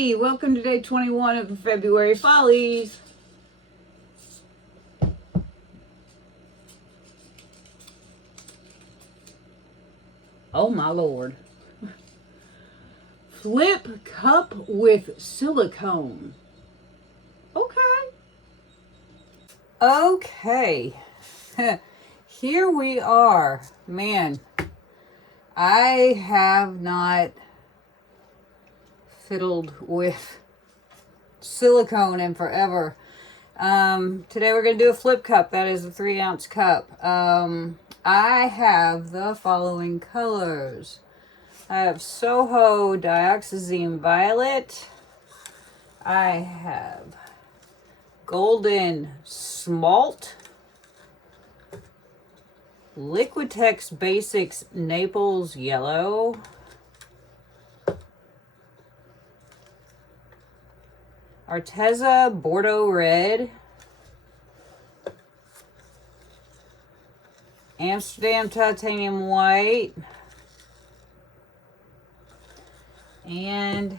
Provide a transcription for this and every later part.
Hey, welcome to day 21 of the February Follies. Oh my lord. Flip cup with silicone. Okay. Here we are. Man, I have not fiddled with silicone in forever. Today we're going to do a flip cup. That is a 3-ounce cup. I have the following colors. I have Soho Dioxazine Violet. I have Golden Smalt. Liquitex Basics Naples Yellow. Arteza Bordeaux Red. Amsterdam Titanium White. And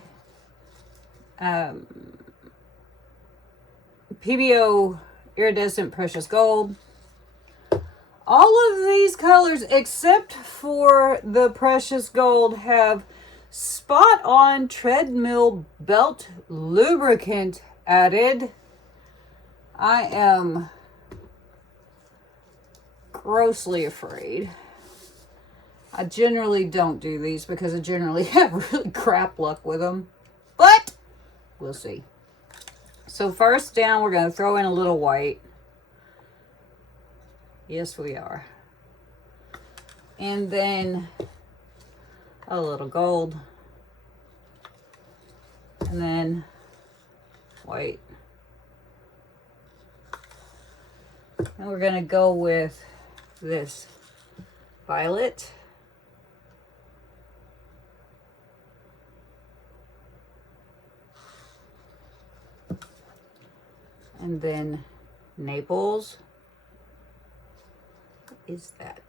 PBO Iridescent Precious Gold. All of these colors, except for the Precious Gold, have spot-on treadmill belt lubricant added. I am grossly afraid. I generally don't do these because I generally have really crap luck with them. But we'll see. So first down, we're going to throw in a little white. Yes, we are. And then a little gold. And then white. And we're going to go with this violet. And then Naples. What is that?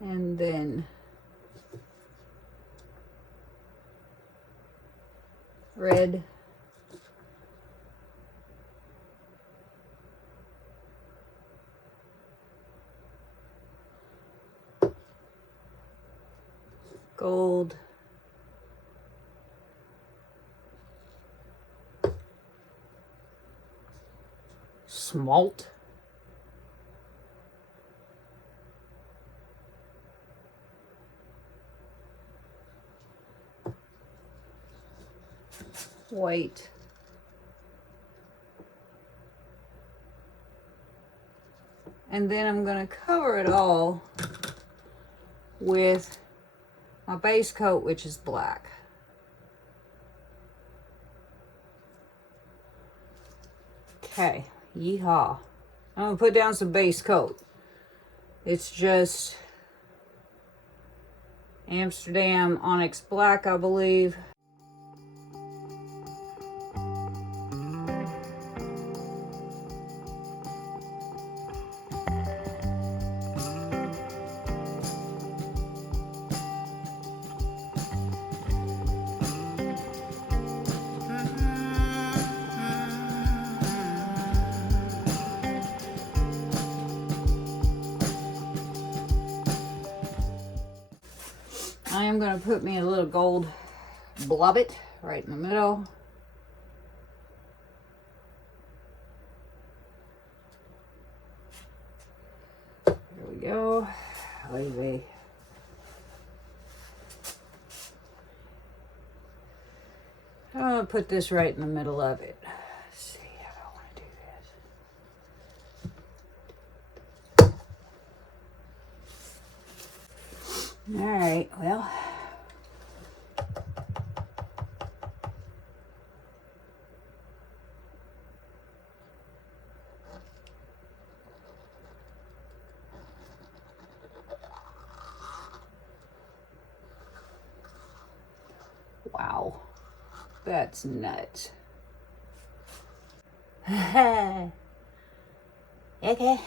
And then red. Gold. Smalt. White. And then I'm going to cover it all with my base coat, which is black. Okay, yeehaw. I'm going to put down some base coat. It's just Amsterdam Onyx Black, I believe. I am going to put me a little gold blobbit right in the middle. There we go. Oy I'm going to put this right in the middle of it. Let's see how I want to do this. All right, well. Wow, that's nuts. Okay.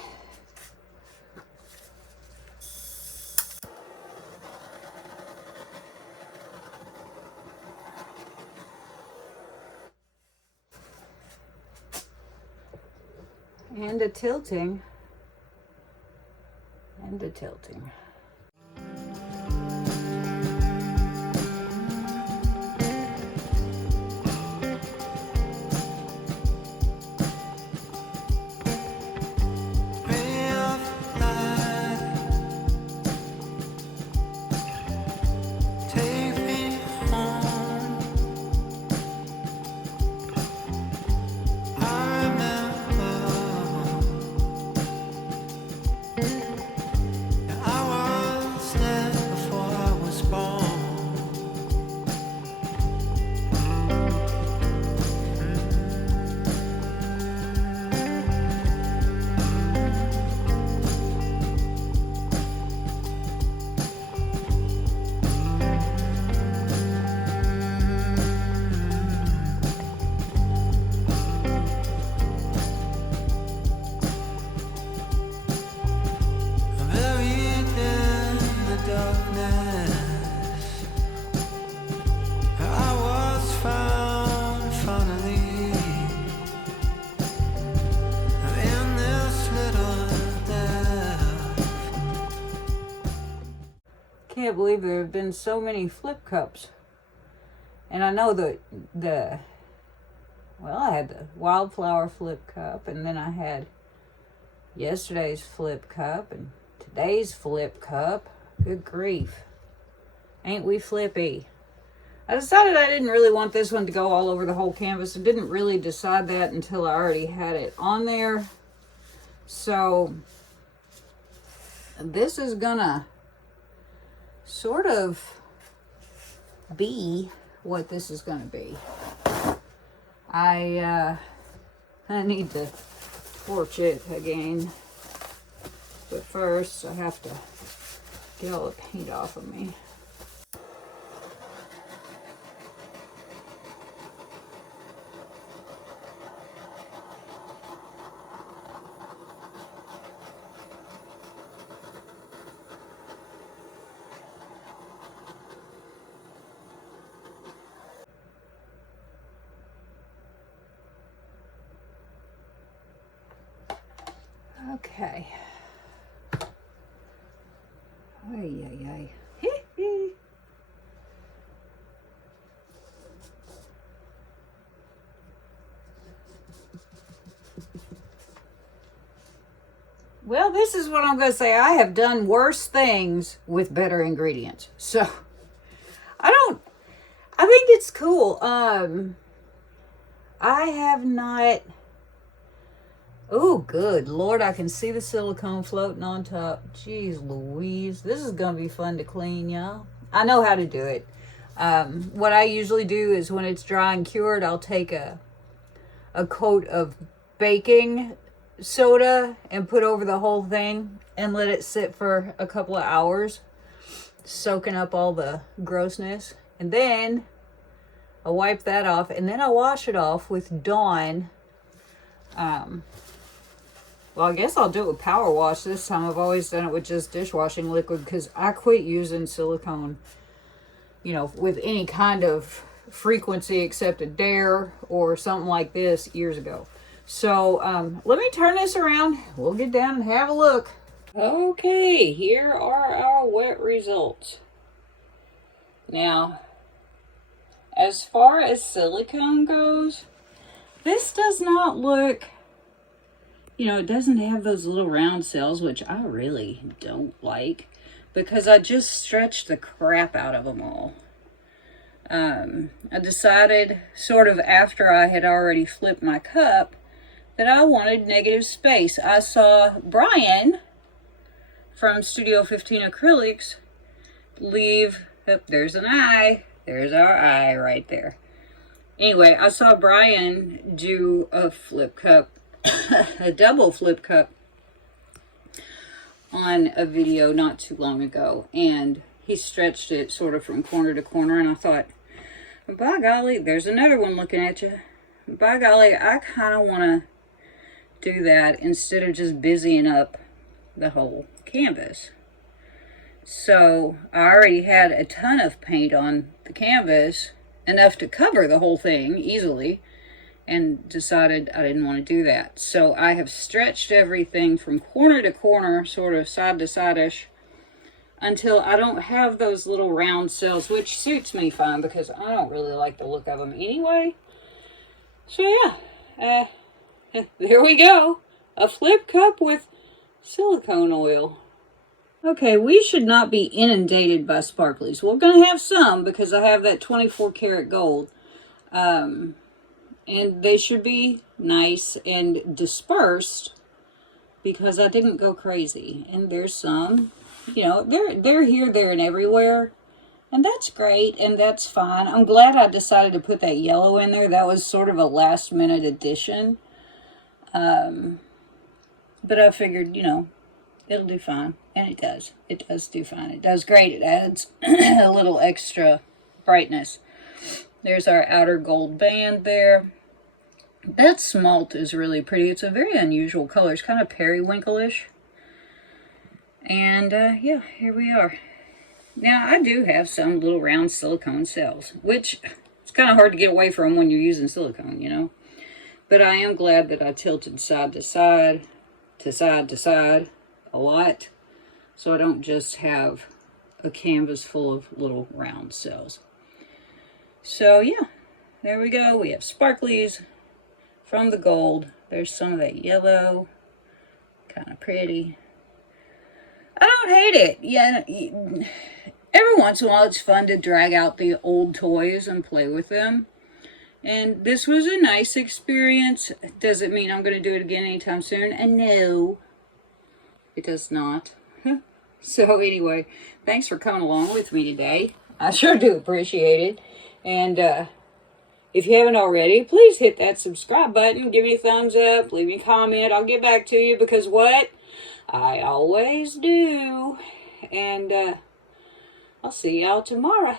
And a tilting. And a tilting. Can't believe there have been so many flip cups. And I know well, I had the wildflower flip cup, and then I had yesterday's flip cup and today's flip cup. Good grief. Ain't we flippy? I decided I didn't really want this one to go all over the whole canvas. I didn't really decide that until I already had it on there. So this is gonna sort of be what this is going to be. I need to torch it again, but first I have to get all the paint off of me. Okay. Ay, ay, ay. Well, this is what I'm going to say. I have done worse things with better ingredients. So, I think it's cool. I have not... Oh, good Lord, I can see the silicone floating on top. Jeez Louise. This is going to be fun to clean, y'all. I know how to do it. What I usually do is when it's dry and cured, I'll take a coat of baking soda and put over the whole thing and let it sit for a couple of hours, soaking up all the grossness. And then I wipe that off, and then I wash it off with Dawn. Well, I guess I'll do it with power wash this time. I've always done it with just dishwashing liquid because I quit using silicone, you know, with any kind of frequency except a dare or something like this years ago. So let me turn this around. We'll get down and have a look. Okay, here are our wet results. Now, as far as silicone goes, this does not look... You know, it doesn't have those little round cells, which I really don't like, because I just stretched the crap out of them all. I decided, sort of after I had already flipped my cup, that I wanted negative space. I saw Brian from Studio 15 Acrylics leave... Oh, there's an eye. There's our eye right there. Anyway, I saw Brian do a flip cup, a double flip cup on a video not too long ago, and he stretched it sort of from corner to corner, and I thought, by golly, there's another one looking at you. By golly, I kind of want to do that instead of just busying up the whole canvas. So I already had a ton of paint on the canvas, enough to cover the whole thing easily. and decided I didn't want to do that. So I have stretched everything from corner to corner, sort of side to side-ish, until I don't have those little round cells, which suits me fine because I don't really like the look of them anyway. So yeah, there we go. A flip cup with silicone oil. Okay, we should not be inundated by sparklies. We're going to have some because I have that 24 karat gold. And they should be nice and dispersed because I didn't go crazy. And there's some, you know, they're here, there, and everywhere. And that's great, and that's fine. I'm glad I decided to put that yellow in there. That was sort of a last-minute addition. But I figured, you know, it'll do fine. And it does. It does do fine. It does great. It adds a little extra brightness. There's our outer gold band there. That smalt is really pretty. It's a very unusual color. It's kind of periwinkle-ish. And, yeah, here we are. Now, I do have some little round silicone cells, which it's kind of hard to get away from when you're using silicone, you know. But I am glad that I tilted side to side, to side to side a lot, so I don't just have a canvas full of little round cells. So, yeah, there we go. We have sparklies from the gold. There's some of that yellow, kind of pretty. I don't hate it. Yeah, every once in a while it's fun to drag out the old toys and play with them. And this was a nice experience. Doesn't mean I'm going to do it again anytime soon. And no, it does not. So anyway, thanks for coming along with me today. I sure do appreciate it. And if you haven't already, please hit that subscribe button. Give me a thumbs up. Leave me a comment. I'll get back to you because what? I always do. And I'll see y'all tomorrow.